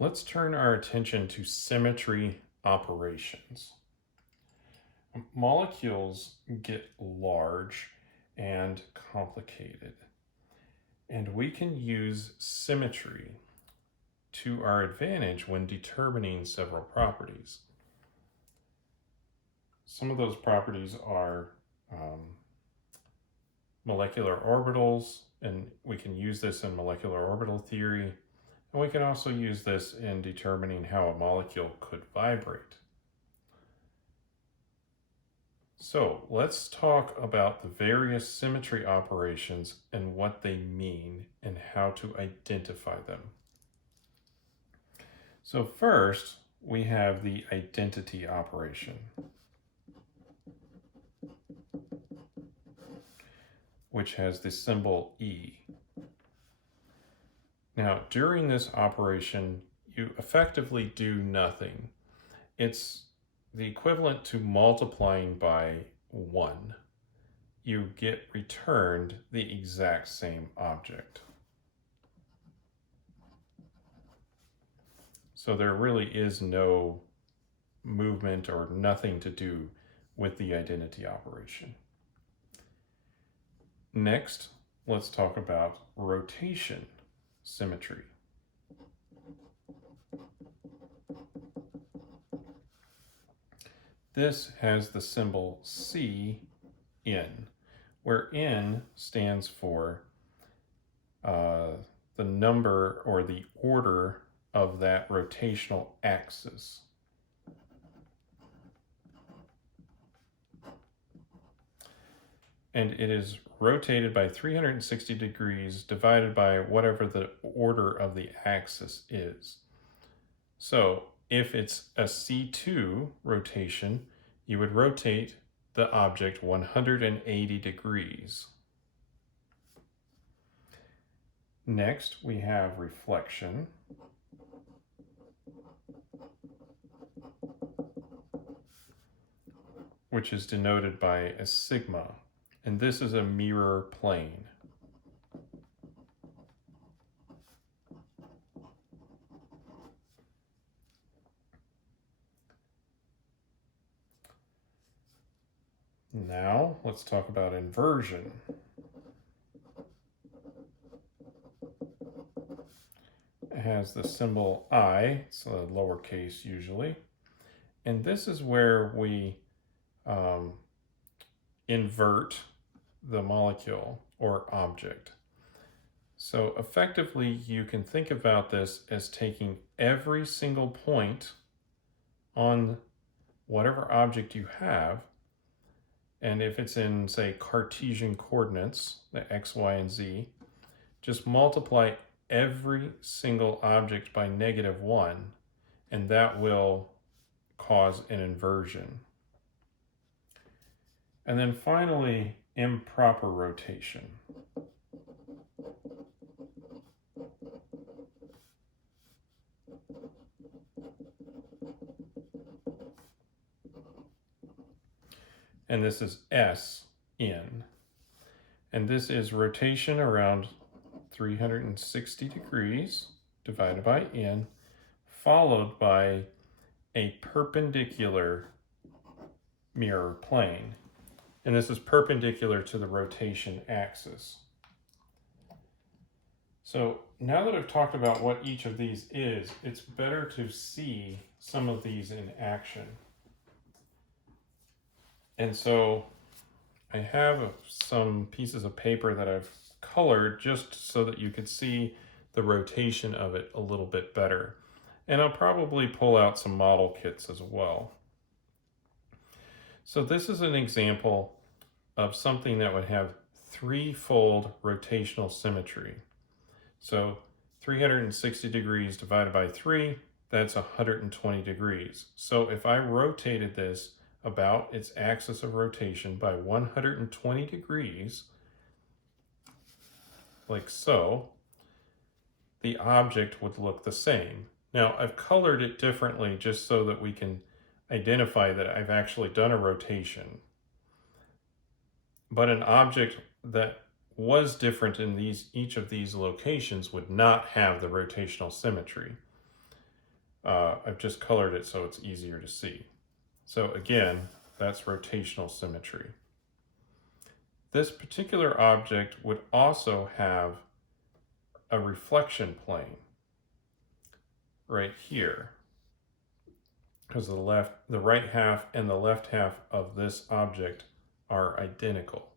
Let's turn our attention to symmetry operations. Molecules get large and complicated, and we can use symmetry to our advantage when determining several properties. Some of those properties are molecular orbitals, and we can use this in molecular orbital theory, and we can also use this in determining how a molecule could vibrate. So let's talk about the various symmetry operations and what they mean and how to identify them. So first, we have the identity operation, which has the symbol E. Now, during this operation, you effectively do nothing. It's the equivalent to multiplying by 1. You get returned the exact same object. So there really is no movement or nothing to do with the identity operation. Next, let's talk about rotation symmetry. This has the symbol C in, where N stands for the number or the order of that rotational axis. And it is rotated by 360 degrees divided by whatever the order of the axis is. So if it's a C2 rotation, you would rotate the object 180 degrees. Next, we have reflection. Which is denoted by a sigma. And this is a mirror plane. Now, let's talk about inversion. It has the symbol I, it's a lowercase usually. And this is where we invert the molecule or object. So effectively, you can think about this as taking every single point on whatever object you have, and if it's in, say, Cartesian coordinates, the x, y, and z, just multiply every single object by -1, and that will cause an inversion. And then finally, improper rotation. And this is S in. And this is rotation around 360 degrees divided by n, followed by a perpendicular mirror plane. And this is perpendicular to the rotation axis. So now that I've talked about what each of these is, it's better to see some of these in action. And so I have some pieces of paper that I've colored just so that you could see the rotation of it a little bit better. And I'll probably pull out some model kits as well. So this is an example of something that would have threefold rotational symmetry. So 360 degrees divided by 3, that's 120 degrees. So if I rotated this about its axis of rotation by 120 degrees, like so, the object would look the same. Now, I've colored it differently just so that we can identify that I've actually done a rotation. But an object that was different in each of these locations would not have the rotational symmetry. I've just colored it so it's easier to see. So again, that's rotational symmetry. This particular object would also have a reflection plane right here, because the right half and the left half of this object are identical.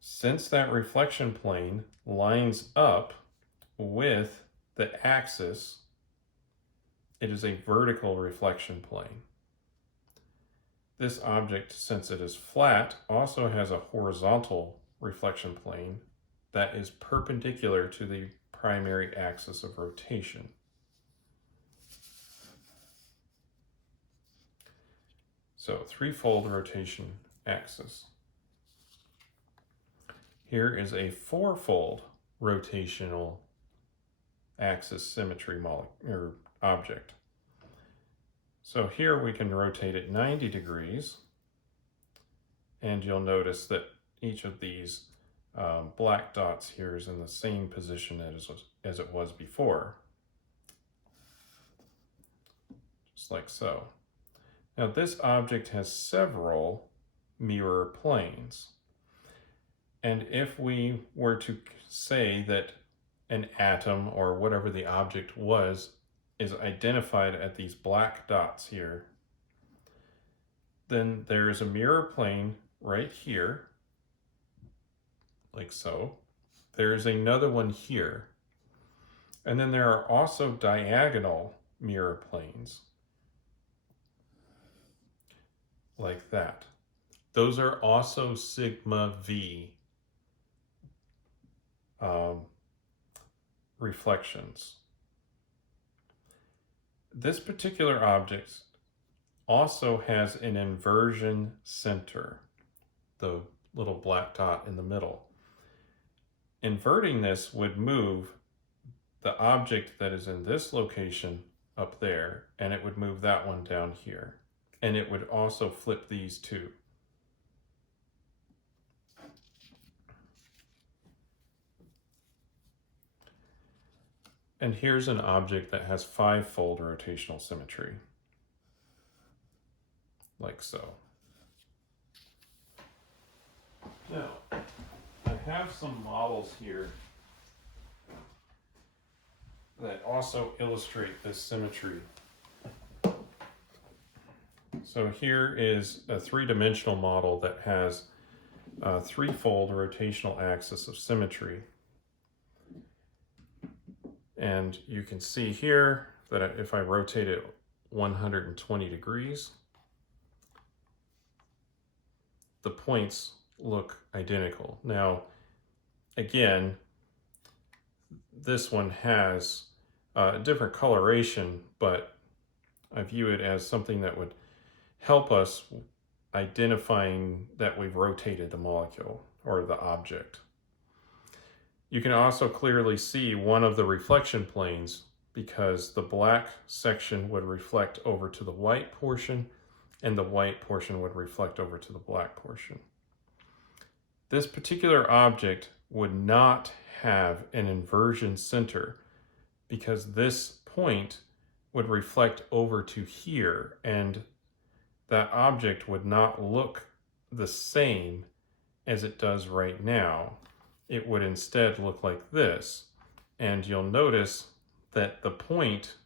Since that reflection plane lines up with the axis, it is a vertical reflection plane. This object, since it is flat, also has a horizontal reflection plane that is perpendicular to the primary axis of rotation. So, threefold rotation axis. Here is a fourfold rotational axis symmetry object. So here we can rotate it 90 degrees, and you'll notice that each of these black dots here is in the same position as it was before, just like so. Now this object has several mirror planes, and if we were to say that an atom or whatever the object was is identified at these black dots here, then there is a mirror plane right here, like so. There's another one here. And then there are also diagonal mirror planes, like that. Those are also sigma V reflections. This particular object also has an inversion center, the little black dot in the middle. Inverting this would move the object that is in this location up there, and it would move that one down here. And it would also flip these two. And here's an object that has fivefold rotational symmetry, like so. Now, I have some models here that also illustrate this symmetry. So here is a three-dimensional model that has a threefold rotational axis of symmetry. And you can see here that if I rotate it 120 degrees, the points look identical. Now, again, this one has a different coloration, but I view it as something that would help us identifying that we've rotated the molecule or the object. You can also clearly see one of the reflection planes because the black section would reflect over to the white portion and the white portion would reflect over to the black portion. This particular object would not have an inversion center because this point would reflect over to here, and that object would not look the same as it does right now. It would instead look like this. And you'll notice that the point,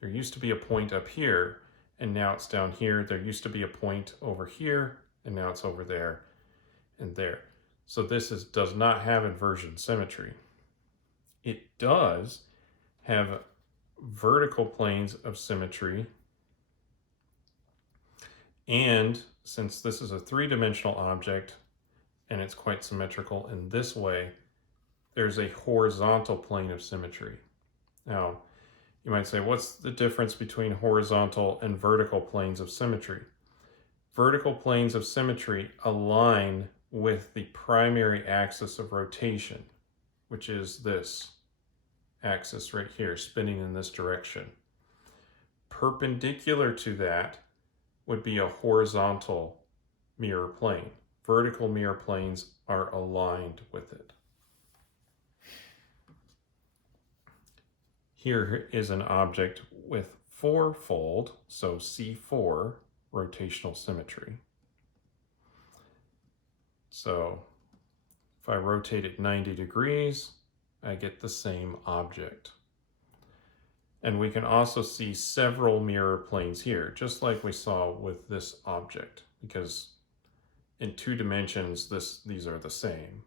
there used to be a point up here, and now it's down here. There used to be a point over here, and now it's over there and there. So this does not have inversion symmetry. It does have vertical planes of symmetry. And since this is a three-dimensional object, and it's quite symmetrical in this way, there's a horizontal plane of symmetry. Now, you might say, what's the difference between horizontal and vertical planes of symmetry? Vertical planes of symmetry align with the primary axis of rotation, which is this axis right here, spinning in this direction. Perpendicular to that would be a horizontal mirror plane. Vertical mirror planes are aligned with it. here is an object with fourfold, so C4 rotational symmetry. So if I rotate it 90 degrees, I get the same object. And we can also see several mirror planes here, just like we saw with this object, because in 2 dimensions, these are the same.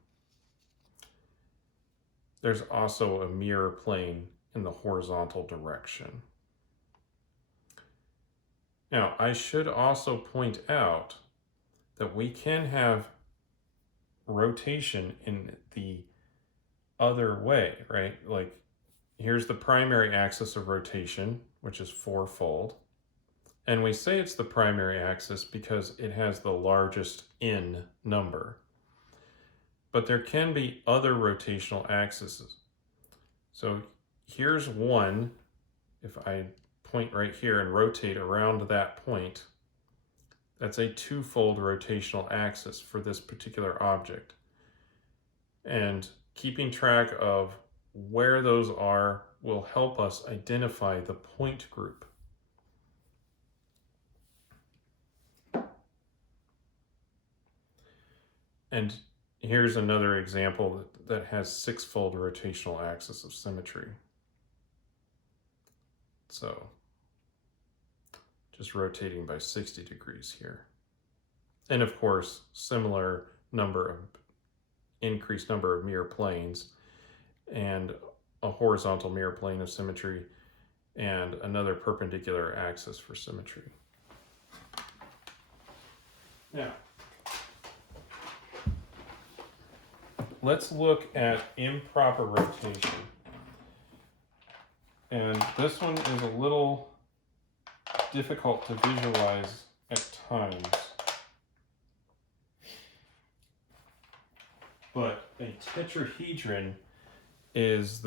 There's also a mirror plane in the horizontal direction. Now, I should also point out that we can have rotation in the other way, right? Like, here's the primary axis of rotation, which is fourfold. And we say it's the primary axis because it has the largest n number. But there can be other rotational axes. So here's one. If I point right here and rotate around that point, that's a twofold rotational axis for this particular object. And keeping track of where those are will help us identify the point group. And here's another example that has 6-fold rotational axis of symmetry. So just rotating by 60 degrees here. And of course, similar increased number of mirror planes, and a horizontal mirror plane of symmetry, and another perpendicular axis for symmetry. Now, let's look at improper rotation. And this one is a little difficult to visualize at times. But a tetrahedron is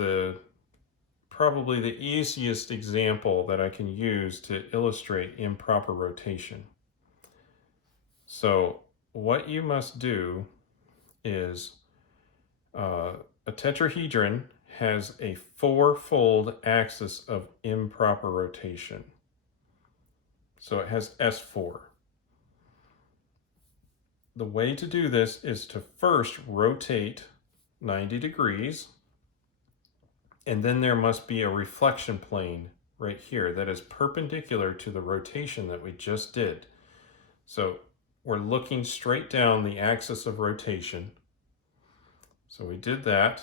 probably the easiest example that I can use to illustrate improper rotation. So what you must do is a tetrahedron has a 4-fold axis of improper rotation. So it has S4. The way to do this is to first rotate 90 degrees, and then there must be a reflection plane right here that is perpendicular to the rotation that we just did. So we're looking straight down the axis of rotation. So we did that,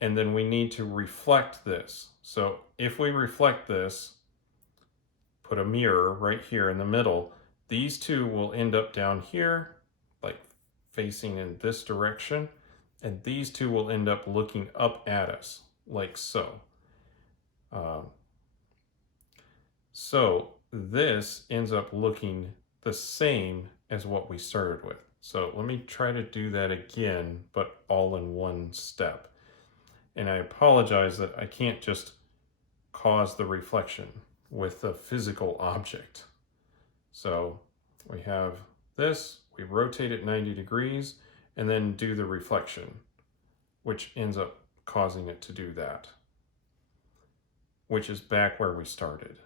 and then we need to reflect this. So if we reflect this, put a mirror right here in the middle, these two will end up down here, like facing in this direction, and these two will end up looking up at us, like so. So this ends up looking the same as what we started with. So let me try to do that again, but all in one step. And I apologize that I can't just cause the reflection with a physical object. So we have this, we rotate it 90 degrees, and then do the reflection, which ends up causing it to do that, which is back where we started.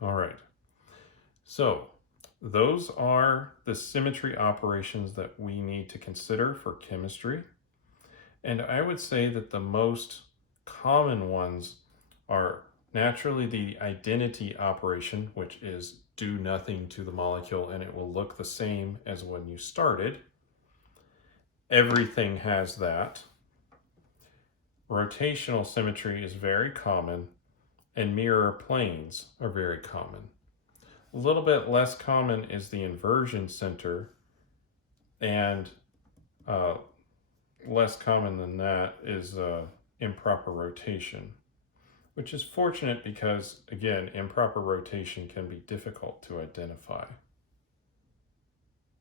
All right, so those are the symmetry operations that we need to consider for chemistry. And I would say that the most common ones are naturally the identity operation, which is do nothing to the molecule and it will look the same as when you started. Everything has that. Rotational symmetry is very common, and mirror planes are very common. A little bit less common is the inversion center, and less common than that is improper rotation, which is fortunate because, again, improper rotation can be difficult to identify.